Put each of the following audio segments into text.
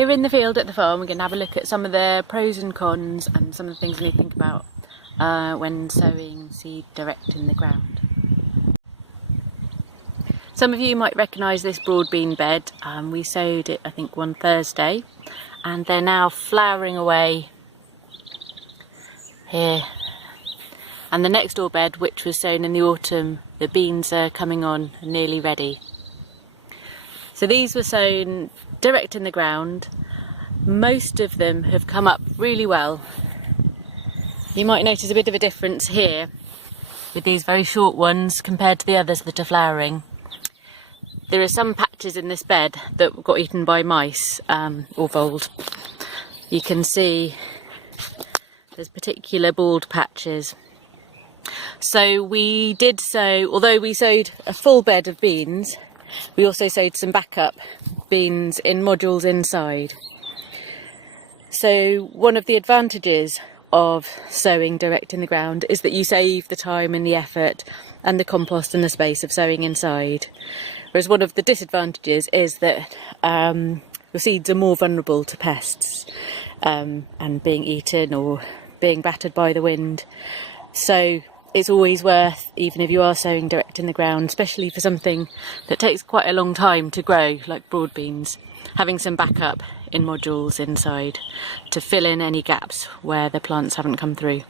Here in the field at the farm, we're going to have a look at some of the pros and cons and some of the things we need to think about when sowing seed direct in the ground. Some of you might recognise this broad bean bed. We sowed it, I think, one Thursday, and they're now flowering away here. And the next door bed, which was sown in the autumn, the beans are coming on, nearly ready. So these were sown direct in the ground. Most of them have come up really well. You might notice a bit of a difference here with these very short ones compared to the others that are flowering. There are some patches in this bed that got eaten by mice or voles. You can see there's particular bald patches. So we did sow, although we sowed a full bed of beans, we also sowed some backup beans in modules inside. So one of the advantages of sowing direct in the ground is that you save the time and the effort and the compost and the space of sowing inside. Whereas one of the disadvantages is that your seeds are more vulnerable to pests and being eaten or being battered by the wind. So it's always worth, even if you are sowing direct in the ground, especially for something that takes quite a long time to grow, like broad beans, having some backup in modules inside to fill in any gaps where the plants haven't come through.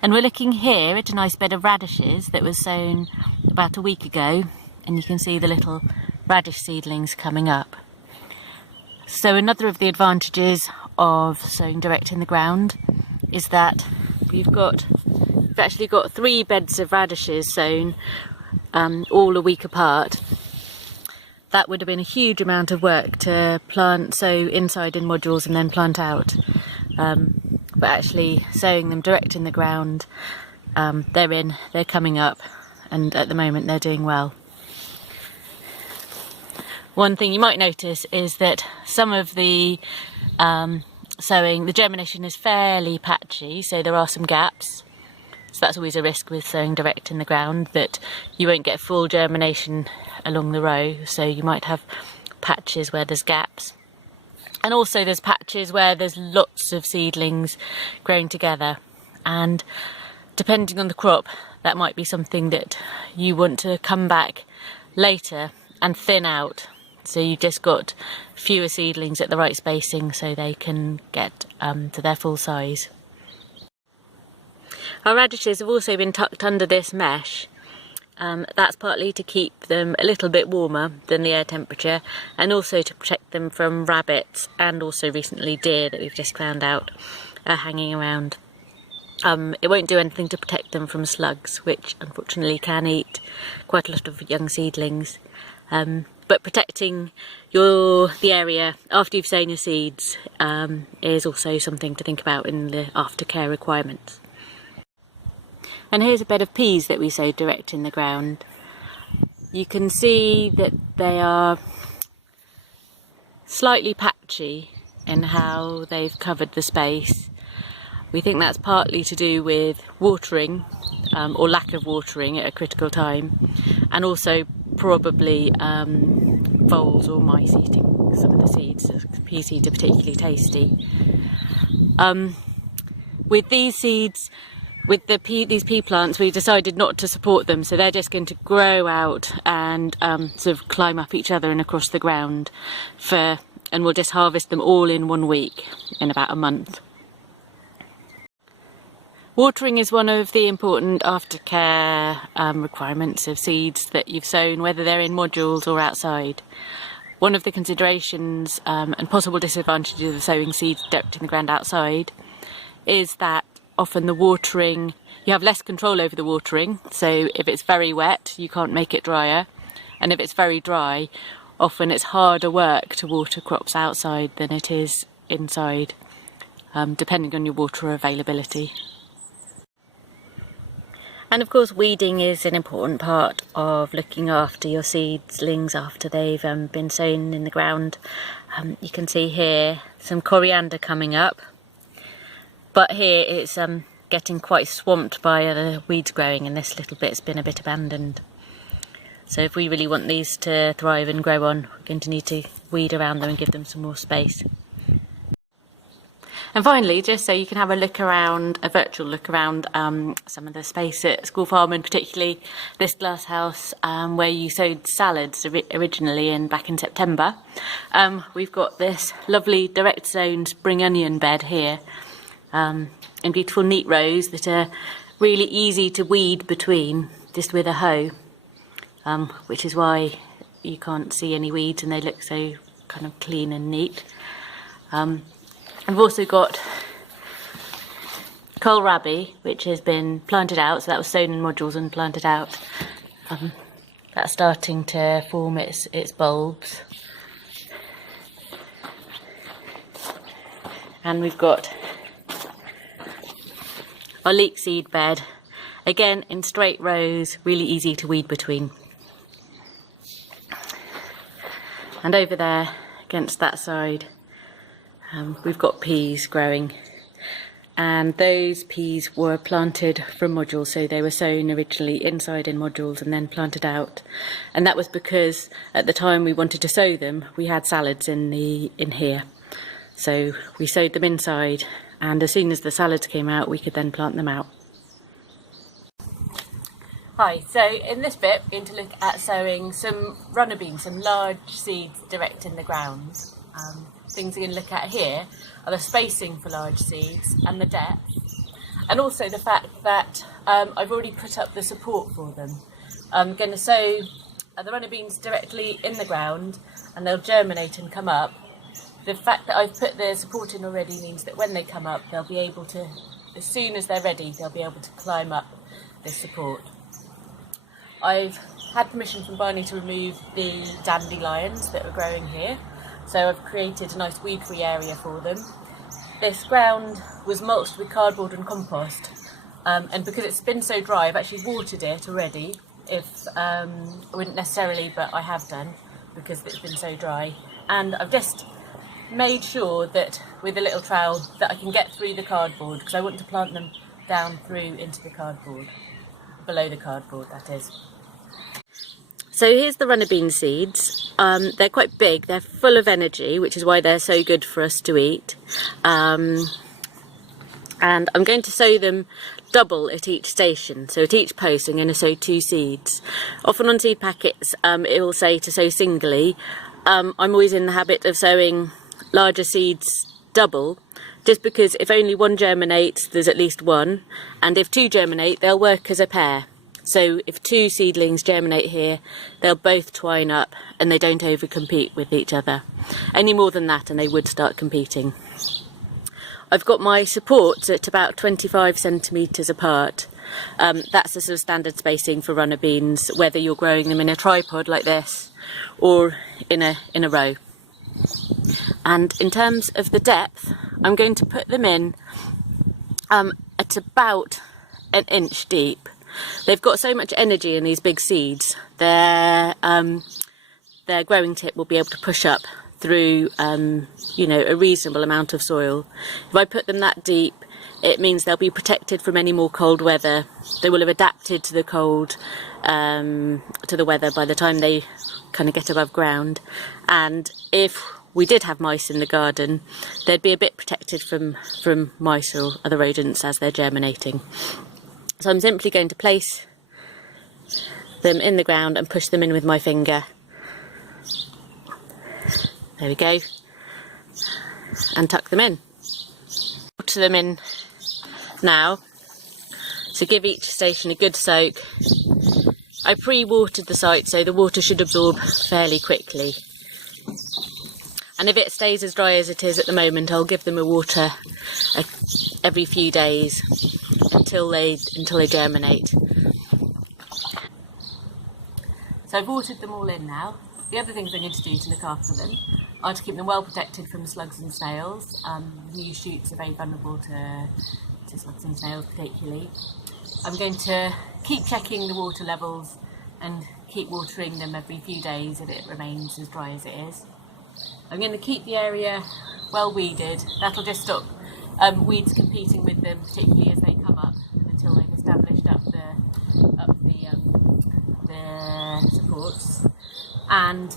And we're looking here at a nice bed of radishes that was sown about a week ago, and you can see the little radish seedlings coming up. So another of the advantages of sowing direct in the ground is that we've actually got 3 beds of radishes sown, all a week apart. That would have been a huge amount of work to sow inside in modules and then plant out. But actually sowing them direct in the ground, they're coming up, and at the moment they're doing well. One thing you might notice is that some of the sowing, the germination is fairly patchy, so there are some gaps. So that's always a risk with sowing direct in the ground, that you won't get full germination along the row, so you might have patches where there's gaps. And also there's patches where there's lots of seedlings growing together, and depending on the crop, that might be something that you want to come back later and thin out. So you've just got fewer seedlings at the right spacing so they can get to their full size. Our radishes have also been tucked under this mesh. That's partly to keep them a little bit warmer than the air temperature, and also to protect them from rabbits and also recently deer that we've just found out are hanging around. It won't do anything to protect them from slugs, which unfortunately can eat quite a lot of young seedlings. But protecting the area after you've sown your seeds is also something to think about in the aftercare requirements. And here's a bed of peas that we sowed direct in the ground. You can see that they are slightly patchy in how they've covered the space. We think that's partly to do with watering or lack of watering at a critical time, and also probably voles or mice eating some of the seeds. Pea seeds are particularly tasty. With these seeds, with these pea plants, we decided not to support them, so they're just going to grow out and sort of climb up each other and across the ground, and we'll just harvest them all in 1 week, in about a month. Watering is one of the important aftercare requirements of seeds that you've sown, whether they're in modules or outside. One of the considerations and possible disadvantages of sowing seeds direct in the ground outside is that often the watering, you have less control over the watering, so if it's very wet you can't make it drier, and if it's very dry often it's harder work to water crops outside than it is inside, depending on your water availability. And of course weeding is an important part of looking after your seedlings after they've been sown in the ground. You can see here some coriander coming up, but here it's getting quite swamped by other weeds growing, and this little bit's been a bit abandoned. So if we really want these to thrive and grow on, we're going to need to weed around them and give them some more space. And finally, just so you can have a look around, a virtual look around some of the space at School Farm, and particularly this glass house where you sowed salads originally back in September. We've got this lovely direct sown spring onion bed here in beautiful neat rows that are really easy to weed between just with a hoe, which is why you can't see any weeds and they look so kind of clean and neat. I've also got kohlrabi, which has been planted out, so that was sown in modules and planted out. That's starting to form its bulbs. And we've got our leek seed bed, again in straight rows, really easy to weed between. And over there, against that side, we've got peas growing, and those peas were planted from modules, so they were sown originally inside in modules and then planted out. And that was because at the time we wanted to sow them, we had salads in here, so we sowed them inside, and as soon as the salads came out we could then plant them out. Hi, so in this bit we're going to look at sowing some runner beans, some large seeds direct in the ground. Things we're going to look at here are the spacing for large seeds and the depth, and also the fact that I've already put up the support for them. I'm going to sow the runner beans directly in the ground and they'll germinate and come up. The fact that I've put the support in already means that when they come up they'll be able to, as soon as they're ready, they'll be able to climb up this support. I've had permission from Barney to remove the dandelions that were growing here, so I've created a nice weed-free area for them. This ground was mulched with cardboard and compost, and because it's been so dry, I've actually watered it already. I wouldn't necessarily, but I have done because it's been so dry. And I've just made sure that with a little trowel that I can get through the cardboard, because I want to plant them down through into the cardboard, below the cardboard that is. So here's the runner bean seeds. They're quite big, they're full of energy, which is why they're so good for us to eat. And I'm going to sow them double at each station. So at each post I'm going to sow 2 seeds. Often on seed packets it will say to sow singly. I'm always in the habit of sowing larger seeds double, just because if only one germinates there's at least one, and if 2 germinate they'll work as a pair. So if 2 seedlings germinate here, they'll both twine up and they don't over-compete with each other. Any more than that and they would start competing. I've got my supports at about 25 centimetres apart. That's the sort of standard spacing for runner beans, whether you're growing them in a tripod like this or in a row. And in terms of the depth, I'm going to put them in at about 1 inch deep. They've got so much energy in these big seeds, their growing tip will be able to push up through a reasonable amount of soil. If I put them that deep, it means they'll be protected from any more cold weather. They will have adapted to the cold, to the weather by the time they kind of get above ground. And if we did have mice in the garden, they'd be a bit protected from mice or other rodents as they're germinating. So I'm simply going to place them in the ground and push them in with my finger. There we go. And tuck them in. Water them in now. So give each station a good soak. I pre-watered the site so the water should absorb fairly quickly. And if it stays as dry as it is at the moment, I'll give them a water every few days until they germinate. So I've watered them all in now. The other things I'm going to do to look after them are to keep them well protected from slugs and snails. New shoots are very vulnerable to slugs and snails particularly. I'm going to keep checking the water levels and keep watering them every few days if it remains as dry as it is. I'm going to keep the area well weeded. That'll just stop weeds competing with them, particularly as they come up, until they've established up the supports. And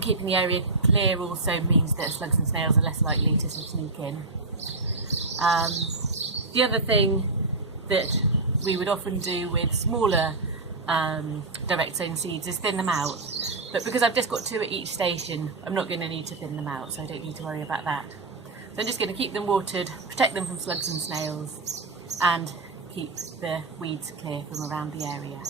Keeping the area clear also means that slugs and snails are less likely to sort of sneak in. The other thing that we would often do with smaller direct sown seeds is thin them out, but because I've just got 2 at each station, I'm not going to need to thin them out, so I don't need to worry about that. So I'm just going to keep them watered, protect them from slugs and snails, and keep the weeds clear from around the area.